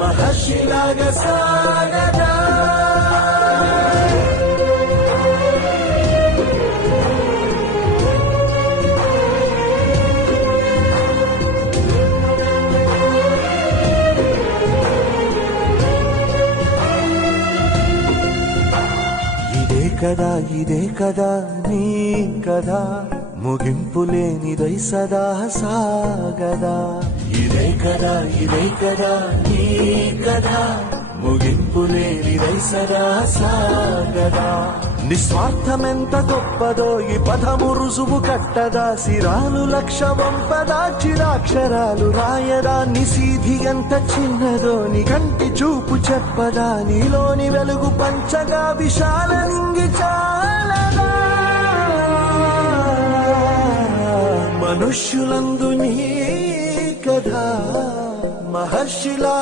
మహర్షిలాగా సాగదా. ఇదే కదా నీ కదా, ముగింపులేనిదై సదా సాగదా. ఇదే కదా నీ కదా, ముగింపులేనిదై సదా సాగదా. నిస్వార్థమెంత గొప్పదో ఈ పదము రుజువు కట్టదా. సిరాలు లక్ష వంపదా, చిరాక్షరాలు రాయదా. నిశీధి ఎంత చిన్నదో నీ కంటి చూపు చెప్పదా. నీలోని వెలుగు పంచగా విశాల నింగి చాలదా. మనుష్యులందు నీ కథ మహర్షిలా